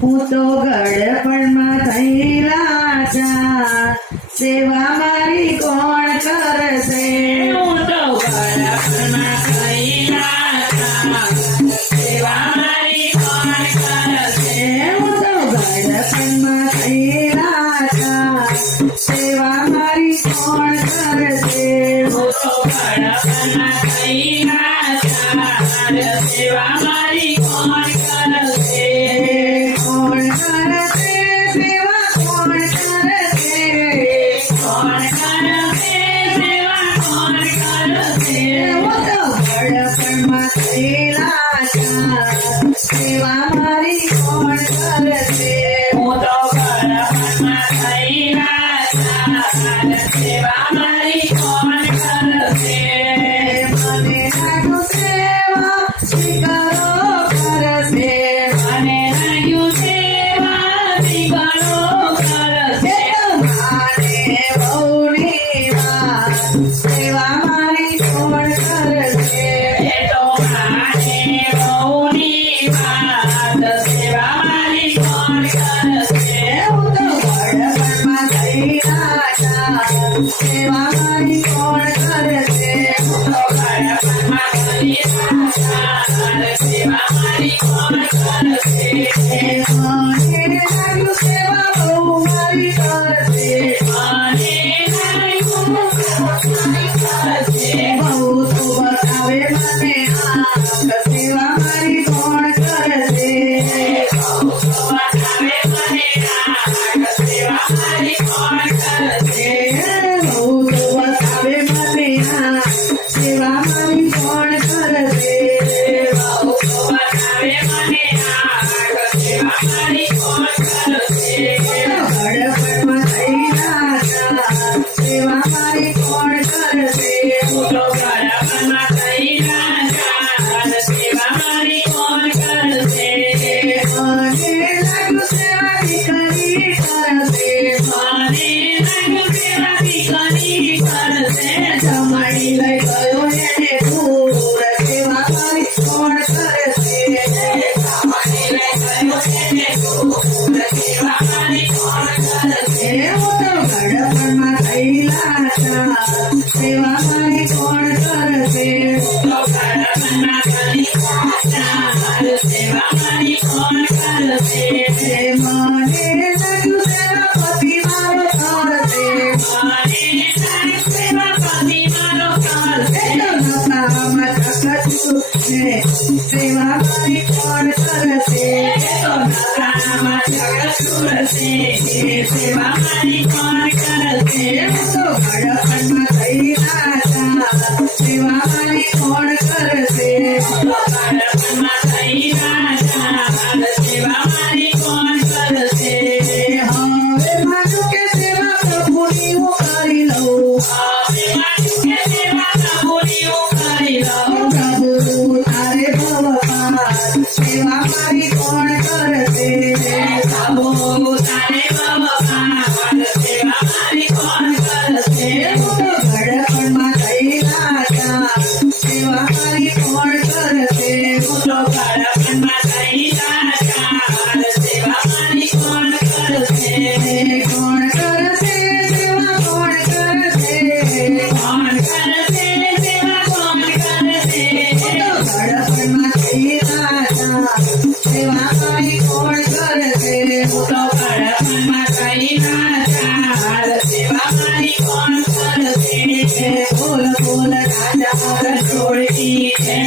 હું તો ગડપણમાં થયેલા છા, સેવા મારી કોણ કરશે? હું તો ગડપણમાં થયેલા છા, સેવા મારી કોણ કરશે? હું તો ગડપણમાં થયેલા છા, સેવા મારી કોણ કરશે? હું તો ગડપણમાં થયેલા છા, સેવા મારી કોણ કરશે? કોણ કરશે સેવા? કોણ કરશે? કોણ કરશે સેવા? કોણ કરશે? હું તો ગડપણમાં થયેલા છા, સેવા મારી કોણ કરશે? હું તો ગડપણમાં થયેલા છા, સેવા મારી કોણ કરશે? મને લાગ્યું સેવા સ્વીકારો કરશે. મને લાગ્યું સેવા સ્વીકારો કરશે. મારે બહુની વાત સેવા મારી કોણ કરશે? એ તો મારે બહુની વાત સેવા મારી કોણ કરશે? હું તો ગડપણમાં થયેલા છા, સેવા મારી કોણ કરશે? હું તો ગડપણમાં થયેલા છા, સેવા મારી કોણ કરશે? મને લાગ્યું સેવા બહુ મારી કરશે. મને લાગ્યું સેવા મારી કરશે. બહુ તો બતાવે મને આંખ, સેવા મારી કોણ કરશે? બહુ તો બતાવે મને આંખ, સેવા મારી કોણ કરશે? બહુ તો બતાવે મને આંખ, સેવા મારી કોણ કરશે? બહુ તો બતાવે મને આંખ, સેવા મારી કોણ કરશે? ગડપણમાં થયેલા છા, સેવા મારી કોણ કરશે? હું તો ગડપણમાં થયેલા છા, સેવા મારી કોણ કરશે? મને લાગ્યું સેવા દીકરી કરશે. મને લાગ્યું સેવા દીકરી કરશે. જમાઈ લઈ ગયો એને દૂર, સેવા મારી કોણ કરશે? મને લઈ ગયો એને દૂર, સેવા મારી કોણ કરશે? હું તો ગડપણમાં થયેલા છા, સેવા મારી કોણ કરશે? તો ગડપણમાં થયેલા છા, સેવા મારી કોણ કરશે? મને લાગ્યું સેવા પતિ મારો કરશે. મને લાગ્યું સેવા પતિ મારો કરશે. નકામાં ચકચું છે, સેવા મારી કોણ કરશે? તો નકારામાં જગતસુર છે, સેવા મારી કોણ કરશે? હું તો ગડપણમાં થયેલા છા, સેવા મારી કોણ કરશે? તો ગડપણમાં થયેલા છા, સેવા મારી કોણ કરશે? હવે માનું કે સેવા પ્રભુની હું કરી લઉં. હવે માનું કે સેવા પ્રભુની હું કરી લઉં. પ્રભુ તારે ભવપાર, સેવા મારી કોણ કરશે? પ્રભુ તારે ભવપાર, સેવા મારી કોણ કરશે? હું તો ગડપણમાં થયેલા છા, સેવા મારી કોણ કરશે? હું તો ગડપણમાં થયેલા છા, સેવા મારી કોણ કરશે? કોણ કરશે સેવા? કોણ કરશે? કોણ કરશે સેવા? કોણ કરશે? હું તો ગડપણમાં થયેલા છા, સેવા મારી કોણ કરશે? હું તો ગડપણમાં થયેલા છા, સેવા મારી કોણ કરશે? બોલ બોલ રાજા રસોડતી છે